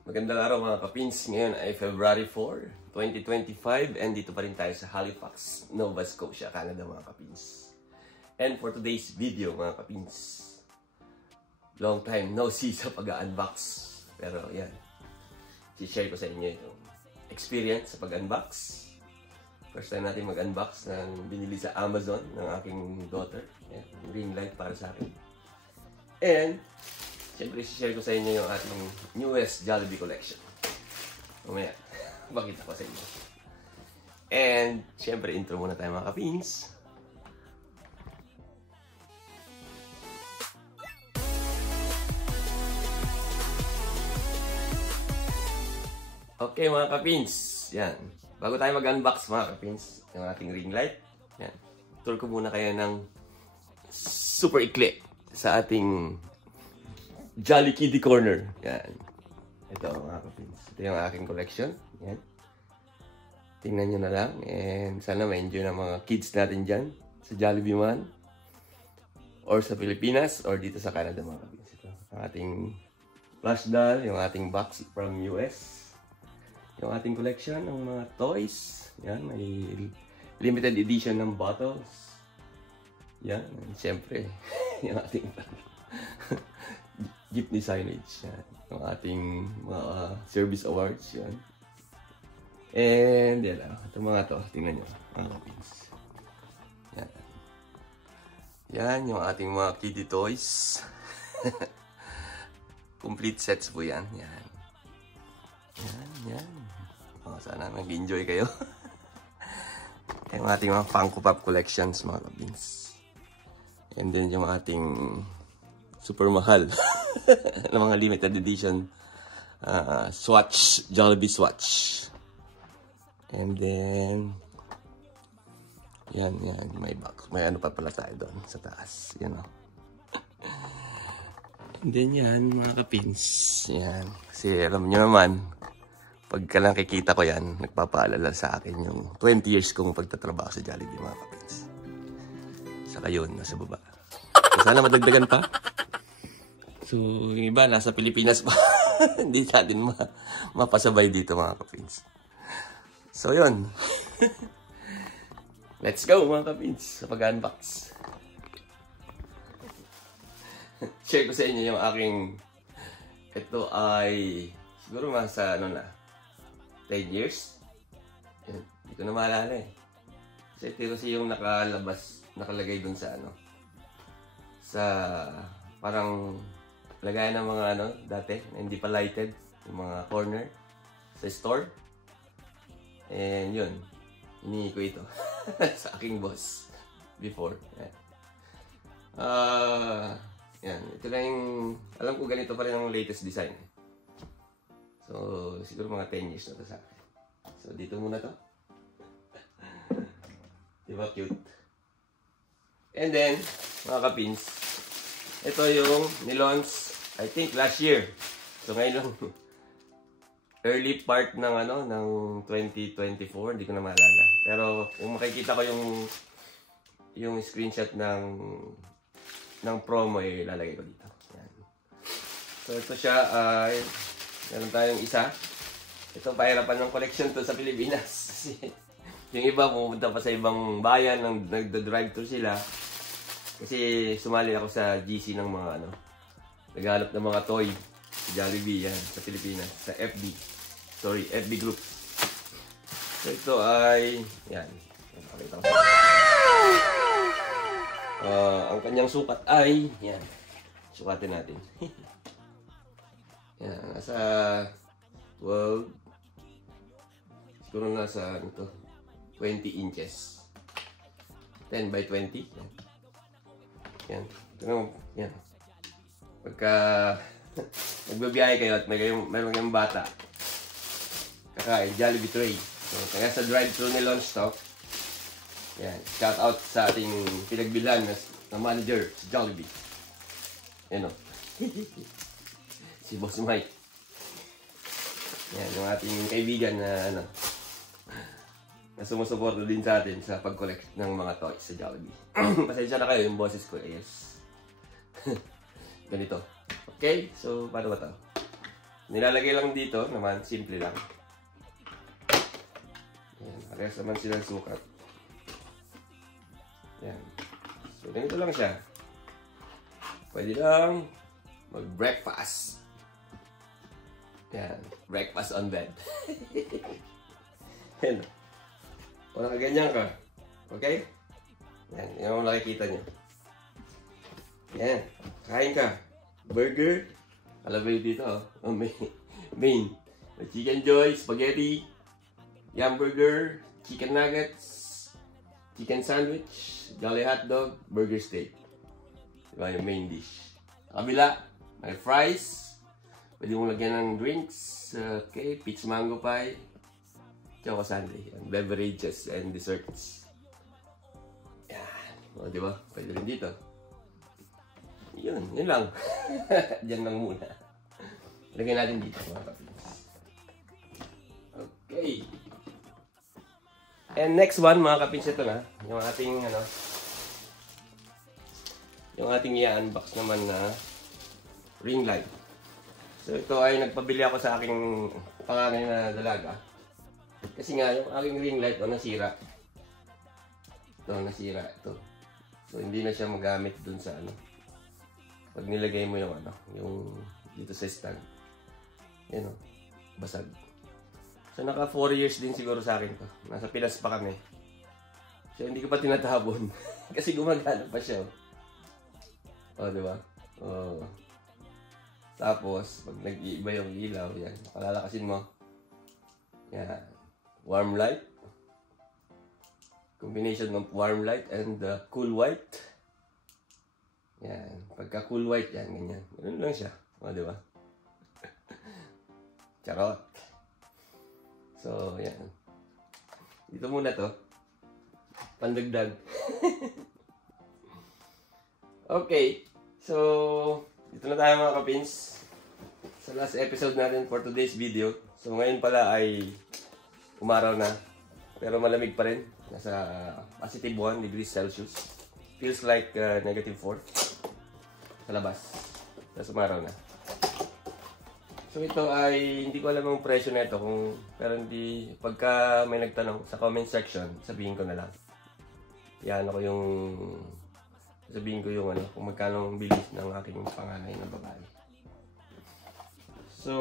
Magandang araw mga kapins. Ngayon ay February 4, 2025 and dito pa rin tayo sa Halifax, Nova Scotia, Canada mga kapins. And for today's video mga kapins, long time no see sa pag-unbox. Pero yan, i-share ko sa inyo yung experience sa pag-unbox. First time natin mag-unbox ng binili sa Amazon ng aking daughter. Yan, ring light para sa akin. And siyempre, i-share ko sa inyo yung ating newest Jollibee collection. Mamaya, pakita ko sa inyo. And, siyempre, intro muna tayo mga kapins. Okay mga kapins, yan. Bago tayo mag-unbox mga kapins, yung ating ring light. Yan. Tour ko muna kayo ng super ikli sa ating Jolly Kitty Corner. Yan. Ito mga kapins. Ito yung aking collection. Yan. Tingnan nyo na lang. And sana ma-enjoy ng mga kids natin dyan. Sa Jollibee man. Or sa Pilipinas. Or dito sa Canada mga kapins. Ito. Ang ating plush doll. Yung ating box from US. Yung ating collection ng mga toys. Yan. May limited edition ng bottles. Yan. And syempre, yung ating jeepney signage, yan. Yung ating mga service awards, yan. And, yan lang. Ito mga to, tingnan nyo, mga kapins. Yan. Yan, yung ating mga kiddie toys. Complete sets po yan. Yan. Yan, yan. Oh, sana mag-enjoy kayo. Yung ating mga Funko Pop collections, mga kapins. And then, yung ating super mahal ng mga limited edition Swatch, Jollibee Swatch. And then yan, may box. May ano pa pala tayo doon sa taas. Yan o. And then yan, mga kapins. Yan. Kasi alam nyo naman, pagka nakikita ko yan, nagpapaalala sa akin yung 20 years kong pagtatrabaho sa Jollibee, mga kapins. Saka yun, nasa baba. So, sana madagdagan pa. So, yung iba, nasa Pilipinas pa. Hindi natin mapasabay dito, mga kapins. So, yun. Let's go, mga kapins, sa pag-unbox. Share ko sa inyo yung aking... Ito ay... Siguro masa, 10 years? Yan. Hindi ko na maalala eh. Kasi ito kasi yung nakalagay dun sa sa... Parang... Lagayan ng mga dati, na hindi pa lighted, yung mga corner sa store. And yun, hinihingi ko ito sa aking boss before. Yan, ito lang yung, alam ko ganito pa rin ang latest design. So, siguro mga 10 years na ito sa akin. So, dito muna to. Diba cute? And then, mga kapins, ito yung nilaunch, I think last year. So ngayon lang, early part ng ng 2024, hindi ko na maalala. Pero kung makikita ko yung screenshot ng promo, ilalagay ko dito. Yan. So ito siya ay meron tayong isa. Ito pahirapan ng collection to sa Pilipinas. Yung iba pumunta pa sa ibang bayan, nagda-drive-thru sila. Kasi sumali ako sa GC ng mga naghanap ng mga toy sa Jollibee yan sa Pilipinas, sa FB. Sorry, FB group. So ito ay yan. Ang kanyang sukat ay yan. Sukatin natin. Yan, nasa 12 siguro nasa 20 inches. 10 by 20. Yan. Yan. Yan. Pagka magbabiyahe kayo at mayroon kayong bata, kakain, Jollibee tray. So, kaya sa drive-thru ni launch to, yan, shout out sa ating pinagbilhan na manager, si Jollibee. Yan o. Si Boss Mike. Yan, yung ating kaibigan na na sumusuporta din sa atin sa pag-collect ng mga toys sa Jollibee. Pasensya na kayo, yung boses ko is ganito. Okay? So, paano ba ito? Nilalagay lang dito naman, simple lang. Yan, parehas naman silang sukat. Yan. So, ganito lang siya. Pwede lang mag-breakfast. Yan, breakfast on bed. Yan. O nakaganyan ka. Okay? Yan, yan ang nakikita nyo. Yan, kain ka. Burger. Alam mo yun dito, oh. Main. Chicken joy, spaghetti, hamburger, chicken nuggets, chicken sandwich, jolly hot dog, burger steak. Diba yung main dish. Sa kabila, may fries. Pwede mong lagyan ng drinks. Okay, peach mango pie, choco sundae, and beverages and desserts. Yan. O, diba? Pwede rin dito. Yun lang. Diyan lang muna. Lagyan natin dito mga kapins. Okay. And next one mga kapins, ito na. Yung ating yung ating i-unbox naman na ring light. So ito ay nagpabili ako sa aking panganay na dalaga. Kasi nga yung aking ring light nasira. Ito nasira ito. So hindi na siya magamit dun sa pag nilagay mo yung yung dito sa stand. Yan basag. So naka 4 years din siguro sa akin to. Nasa Pilas pa kami. So hindi ko pa tinatabon kasi gumagana pa siya. Oh, di ba? Oh. Tapos pag nag-iiba yung ilaw, yan, palalakasin mo. Yan. Warm light. Combination of warm light and cool white. Yan. Pagka cool white yan, ganyan. Ganun lang siya. O, di ba? Charot. So, yan. Dito muna to. Pandagdag. Okay. So, dito na tayo mga kapins. Sa last episode natin for today's video. So, ngayon pala ay umaraw na. Pero malamig pa rin. Nasa positive 1 degrees Celsius. Feels like negative 4. Sa labas. Tapos umaraw na. So ito ay hindi ko alam ang presyo nito kung pero hindi pagka may nagtanong sa comment section, sabihin ko na lang. Yan ako yung sabihin ko yung kung magkano ang bilis ng aking panganay na babae. So,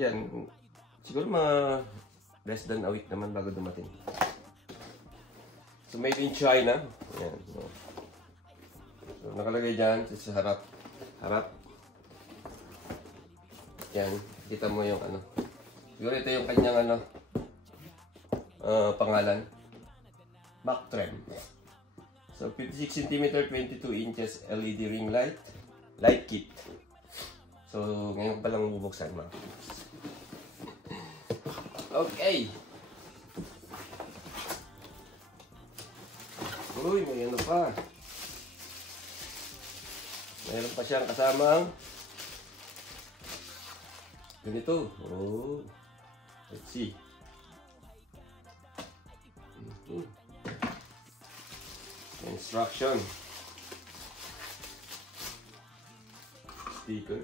yan. Siguro mga less than a week naman bago dumating. So made in China. Yan. So nakalagay dyan sa harap. Yan, kita mo yung siguro ito yung kanyang pangalan. Back trem. So 56 cm, 22 inches LED ring light. Light kit. So ngayon pa lang bubuksan mga. Okay. Uy, may pa. Mayroon pa siyang kasamang ganito. Oh. Let's see. Instruction. Sticker.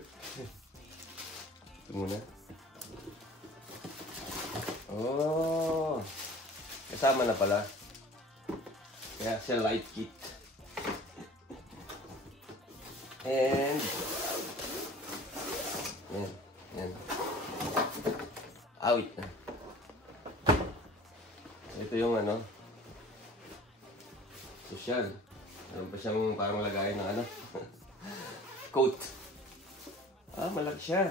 Ito muna. Oh. Kasama na pala. Kaya siya light kit. And yan. Out na. Ito yung social. Meron pa siyang parang lagayan ng coat. Ah, malaki siya.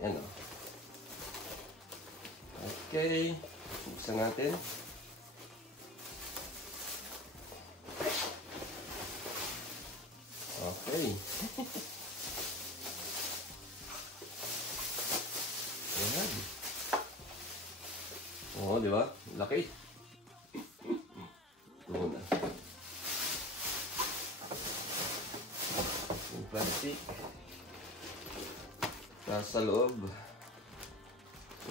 Yan o. Okay. Buksan natin. Okay. Ayan. Oo, di ba? Laki. Ito muna. Yung plastic. Tapos sa loob.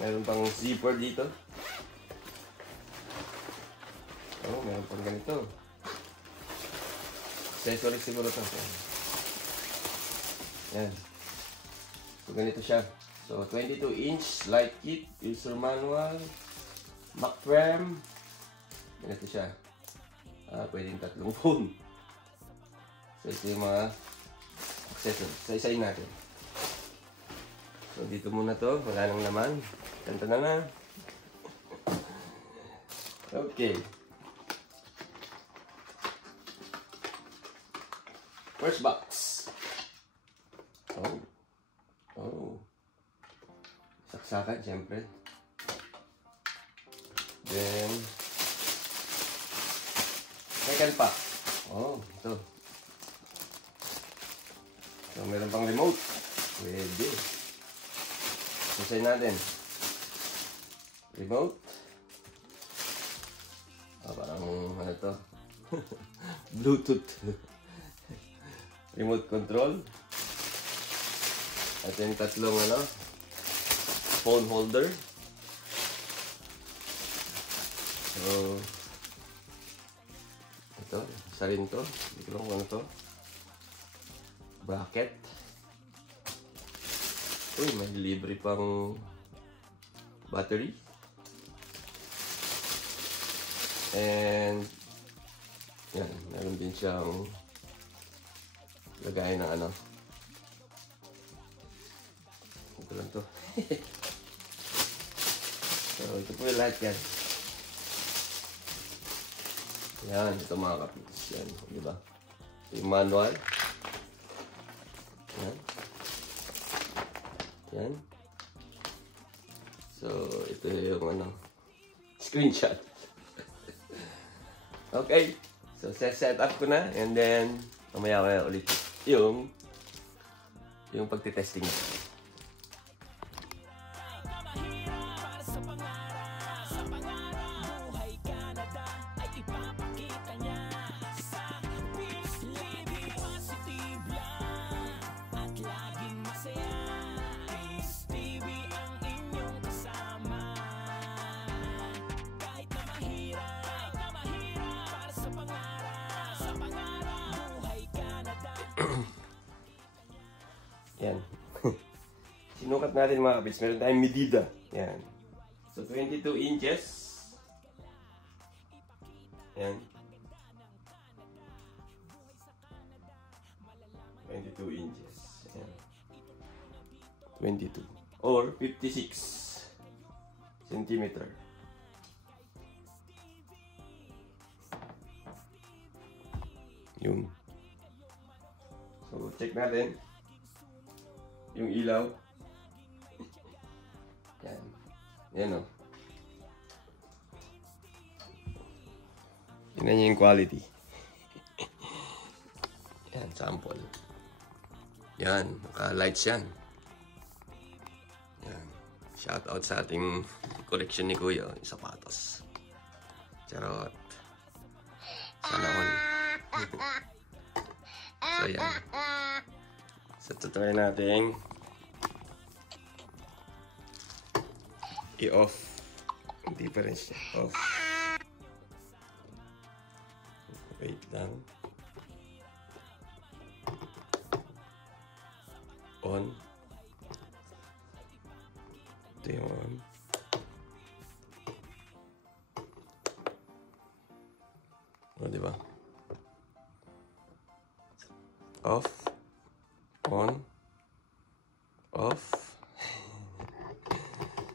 Meron pang zipper dito. Oh, meron pang ganito. Accessories siguro ito. Yan. So, ganito siya. So, 22-inch light kit, user manual, Mac frame. Ganito siya. Pwedeng 3 phone. So, ito yung mga accessories. So, isayin natin. So, dito muna to. Wala nang laman. Kanta na. Okay. First box. Oh. Saksakan, siyempre. Then, second pack. Oh, ito. So, meron pang remote. Pwede. Susayin natin. Remote. Parang ano to? Bluetooth. Remote control. At yung tatlong phone holder. So, ito, isa rin to. Hindi ko lang kung ano to. Bracket. Uy, may libre pang battery. And yan, meron din siyang lagay ng ito lang to. So, ito po yung lahat yan. Yan, ito mga kapits. Yan, di ba? Ito yung manual. Yan. Yan. So, ito yung screenshot. Okay. So, set up ko na. And then, mamaya ko na ulit yung pagtitesting na. Yan. Sinukat natin mga kapits. Meron tayong medida. Yan. So, 22 inches. Yan. 22 inches. Yan. 22. Or 56 centimeter. Yun. So, check natin. Yung ilaw. Yan. Yan o. Tingnan niyo yung quality. Yan, sample. Yan, naka-lights yan. Yan. Shout out sa ating collection ni Kuya, yung sapatos. Charot. Sana all. So, yan. So, tutuloy natin i-off. Hindi pa rin siya off. Wait lang. On. Ito yung on. O, diba? Off. On. Off.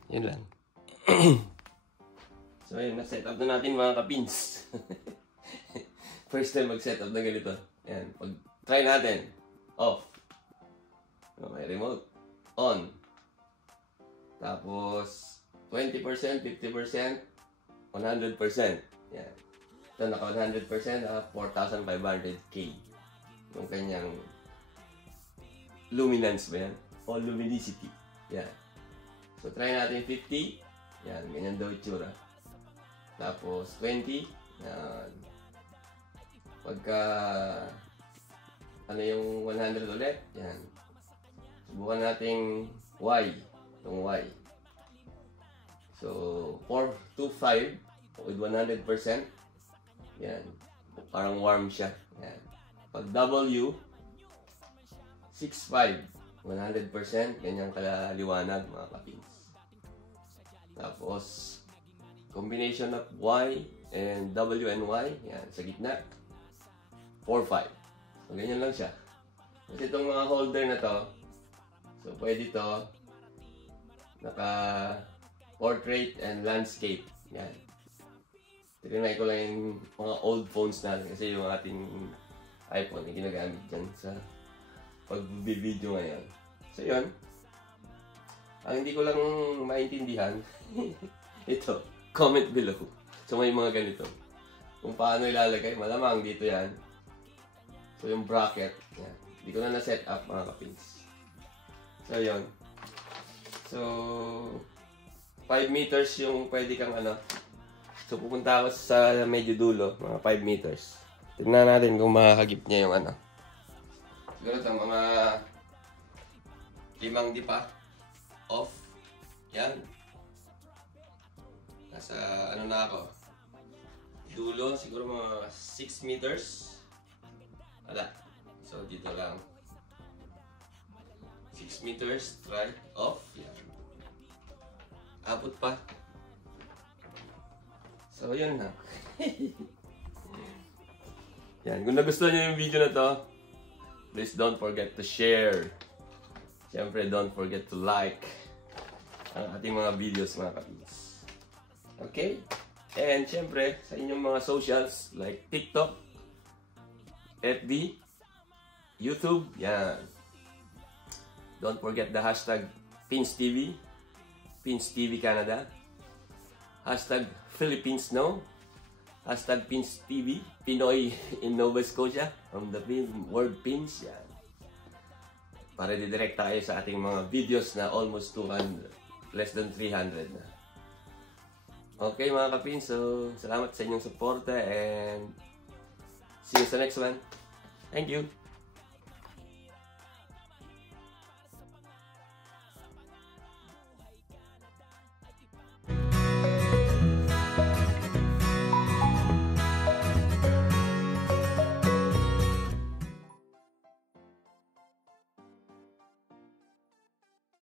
Yun lang. So, yun. Na-set up na natin mga kapins. First time mag-set up na ganito. Ayan. Pag-try natin. Off. May remote. On. Tapos, 20%, 50%, 100%. Yan. Ito, naka 100%, naka 4,500K. Yung kanyang luminance ba yan? O luminosity. Yan. So, try natin 50. Yan, ganyan daw itsura. Tapos, 20. Yan. Pagka, ano yung 100 ulit? Yan. Subukan natin Y. Itong Y. So, 425 with 100%. Yan. Parang warm siya. Yan. Pag W, 65 100%, ganyan kalaliwanag mga kapins. Tapos, combination of Y and W and Y, yan, sa gitna, 4-5. So, ganyan lang siya. Kasi itong mga holder na to, so pwede to, naka-portrait and landscape. Yan. Tinry ko lang yung mga old phones natin kasi yung ating iPhone ay ginagamit dyan sa pag-video ngayon. So yun, ang hindi ko lang maintindihan, ito, comment below. So may mga ganito. Kung paano ilalagay, malamang dito yan. So yung bracket, yan. Hindi ko na na-set up mga kapins. So yun. So, 5 meters yung pwede kang ano. So pupunta ako sa medyo dulo, mga 5 meters. Tignan natin kung makakagip niya yung ano. Siguro ito, mga 5 dipa off. Yan. Nasa ano na ako. Dulo, siguro mga 6 meters. Wala. So dito lang. 6 meters, try off. Yan. Abot pa. So yun na. Yan. Kung nagustuhan nyo yung video na to, please don't forget to share. Siyempre, don't forget to like ang ating mga videos mga kapins. Okay? And siyempre, sa inyong mga socials like TikTok, FB, YouTube, yan. Don't forget the hashtag PinsTV, PinsTV Canada, hashtag PhilippinesKnow, hashtag PinsTV, Pinoy in Nova Scotia, from the word pins, yan. Para didirect tayo sa ating mga videos na almost 200, less than 300 na. Okay mga kapins, so salamat sa inyong suporta and see you sa next one. Thank you!